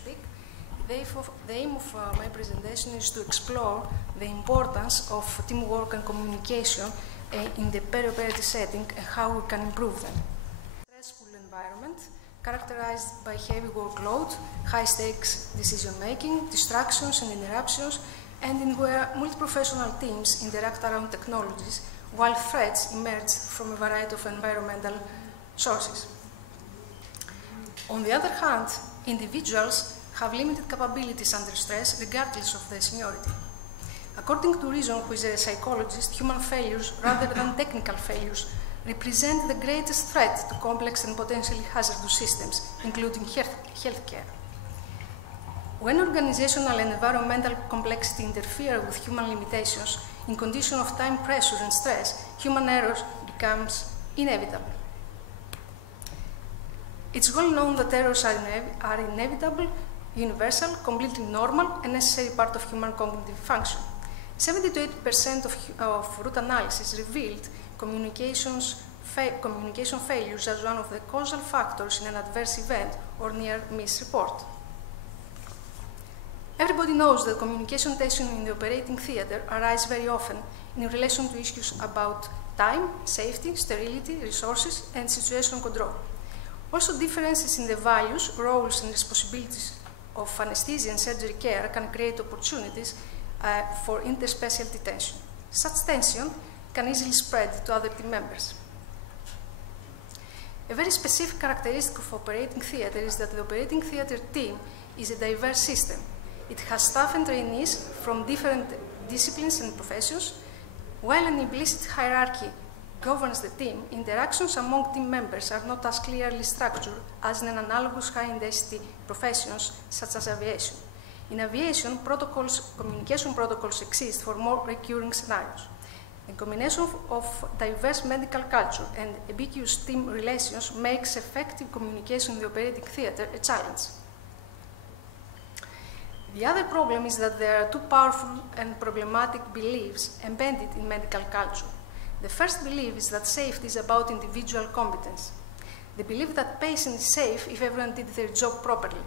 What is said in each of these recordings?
speak. The aim of my presentation is to explore the importance of teamwork and communication in the peri-operative setting and how we can improve them. Stressful environment characterized by heavy workload, high-stakes decision-making, distractions and interruptions, and in where multi-professional teams interact around technologies while threats emerge from a variety of environmental sources. On the other hand, individuals have limited capabilities under stress regardless of their seniority. According to Reason, who is a psychologist, human failures rather than technical failures represent the greatest threat to complex and potentially hazardous systems, including healthcare. When organizational and environmental complexity interfere with human limitations in conditions of time pressure and stress, human errors becomes inevitable. It's well known that errors are inevitable, universal, completely normal, and necessary part of human cognitive function. 70 to 80% of root analysis revealed communication failures as one of the causal factors in an adverse event or near-miss report. Everybody knows that communication tension in the operating theater arise very often in relation to issues about time, safety, sterility, resources, and situation control. Also, differences in the values, roles, and responsibilities of anesthesia and surgery care can create opportunities for interspecialty tension. Such tension can easily spread to other team members. A very specific characteristic of operating theater is that the operating theater team is a diverse system. It has staff and trainees from different disciplines and professions. While an implicit hierarchy governs the team, interactions among team members are not as clearly structured as in analogous high-intensity professions such as aviation. In aviation, communication protocols exist for more recurring scenarios. The combination of diverse medical culture and ambiguous team relations makes effective communication in the operating theater a challenge. The other problem is that there are two powerful and problematic beliefs embedded in medical culture. The first belief is that safety is about individual competence. The belief that patient is safe if everyone did their job properly.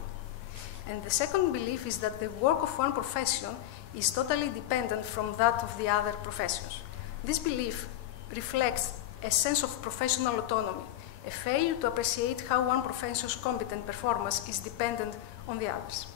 And the second belief is that the work of one profession is totally dependent from that of the other professions. This belief reflects a sense of professional autonomy, a failure to appreciate how one profession's competent performance is dependent on the others.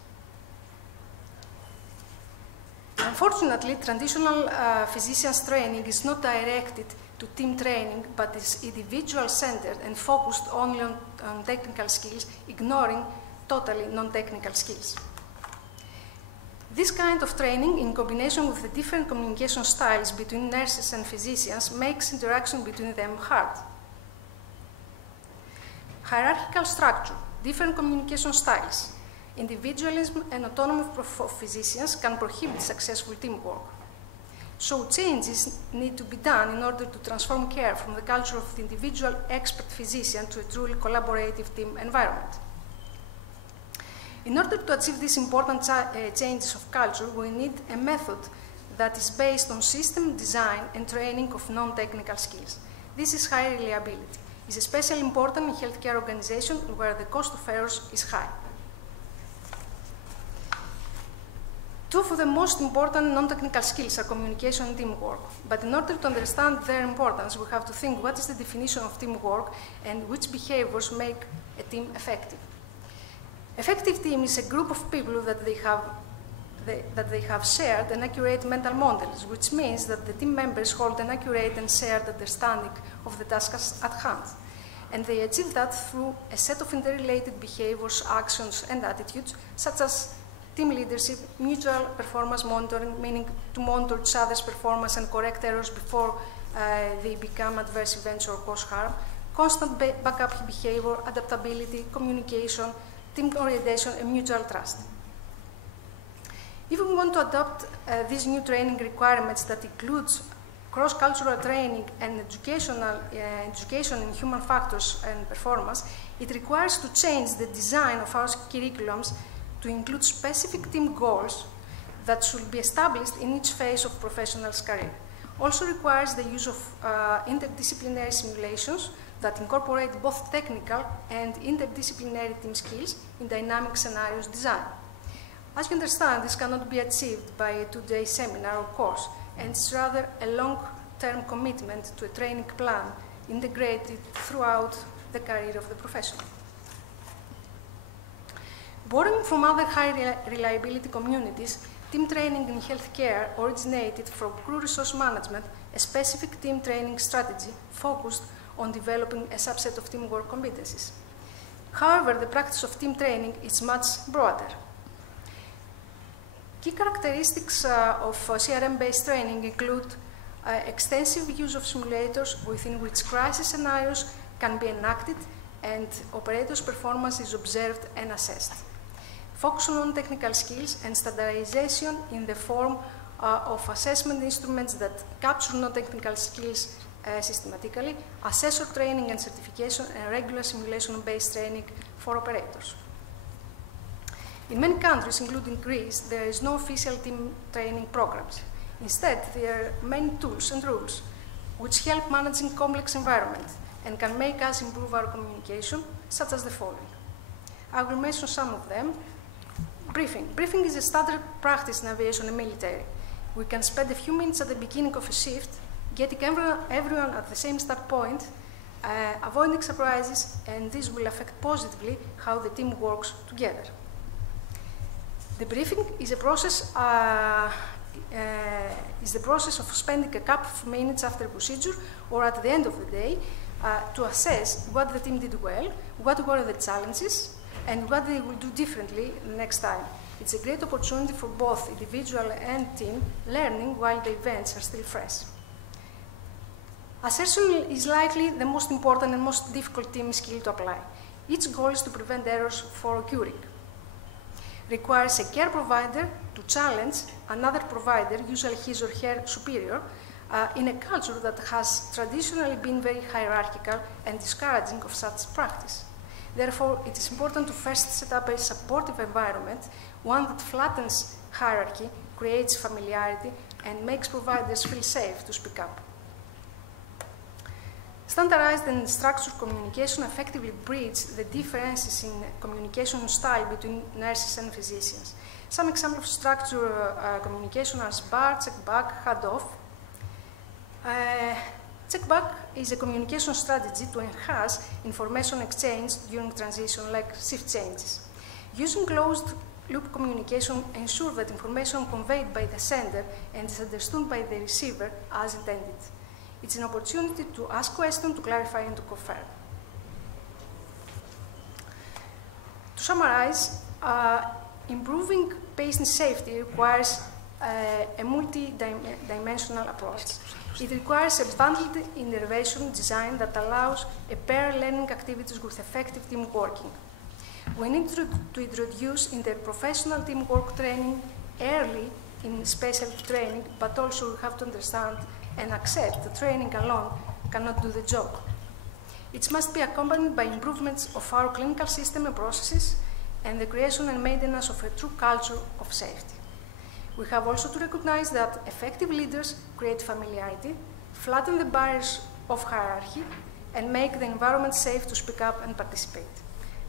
Unfortunately, traditional physician's training is not directed to team training, but is individual-centered and focused only on technical skills, ignoring totally non-technical skills. This kind of training, in combination with the different communication styles between nurses and physicians, makes interaction between them hard. Hierarchical structure, different communication styles, individualism and autonomy of physicians can prohibit successful teamwork. So changes need to be done in order to transform care from the culture of the individual expert physician to a truly collaborative team environment. In order to achieve these important changes of culture, we need a method that is based on system design and training of non-technical skills. This is high reliability. It's especially important in healthcare organizations where the cost of errors is high. Two of the most important non-technical skills are communication and teamwork. But in order to understand their importance, we have to think what is the definition of teamwork and which behaviors make a team effective. Effective team is a group of people that they have shared and accurate mental models, which means that the team members hold an accurate and shared understanding of the tasks at hand. And they achieve that through a set of interrelated behaviors, actions, and attitudes, such as team leadership, mutual performance monitoring, meaning to monitor each other's performance and correct errors before they become adverse events or cause harm, constant backup behavior, adaptability, communication, team orientation, and mutual trust. If we want to adopt these new training requirements that includes cross-cultural training and education in human factors and performance, it requires to change the design of our curriculums to include specific team goals that should be established in each phase of professional's career. Also requires the use of interdisciplinary simulations that incorporate both technical and interdisciplinary team skills in dynamic scenarios design. As you understand, this cannot be achieved by a 2-day seminar or course, and it's rather a long-term commitment to a training plan integrated throughout the career of the professional. Borrowing from other high reliability communities, team training in healthcare originated from crew resource management, a specific team training strategy focused on developing a subset of teamwork competencies. However, the practice of team training is much broader. Key characteristics of CRM-based training include extensive use of simulators within which crisis scenarios can be enacted and operators' performance is observed and assessed. Focusing on technical skills and standardization in the form of assessment instruments that capture non-technical skills systematically, assessor training and certification, and regular simulation-based training for operators. In many countries, including Greece, there is no official team training programs. Instead, there are many tools and rules which help managing complex environments and can make us improve our communication, such as the following. I will mention some of them. Briefing. Briefing is a standard practice in aviation and military. We can spend a few minutes at the beginning of a shift, getting everyone at the same start point, avoiding surprises, and this will affect positively how the team works together. The briefing is a process of spending a couple of minutes after procedure or at the end of the day to assess what the team did well, what were the challenges, and what they will do differently next time. It's a great opportunity for both individual and team learning while the events are still fresh. Assertion is likely the most important and most difficult team skill to apply. Its goal is to prevent errors from occurring. Requires a care provider to challenge another provider, usually his or her superior, in a culture that has traditionally been very hierarchical and discouraging of such practice. Therefore, it is important to first set up a supportive environment, one that flattens hierarchy, creates familiarity, and makes providers feel safe to speak up. Standardized and structured communication effectively bridge the differences in communication style between nurses and physicians. Some examples of structured communication are SBAR, check-back, handoff. Check-back is a communication strategy to enhance information exchange during transition, like shift changes. Using closed-loop communication ensures that information conveyed by the sender and is understood by the receiver as intended. It's an opportunity to ask questions, to clarify, and to confirm. To summarize, improving patient safety requires a multi-dimensional approach. It requires a bundled intervention design that allows a pair learning activities with effective team working. We need to introduce interprofessional teamwork training early in specialty training, but also we have to understand and accept that training alone cannot do the job. It must be accompanied by improvements of our clinical system and processes and the creation and maintenance of a true culture of safety. We have also to recognize that effective leaders create familiarity, flatten the barriers of hierarchy, and make the environment safe to speak up and participate.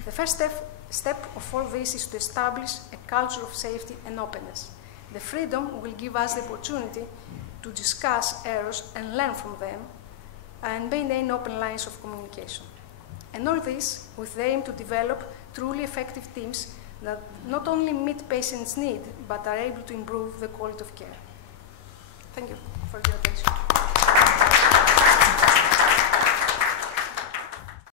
The first step of all this is to establish a culture of safety and openness. The freedom will give us the opportunity to discuss errors and learn from them, and maintain open lines of communication. And all this with the aim to develop truly effective teams that not only meet patients' needs, but are able to improve the quality of care. Thank you for your attention.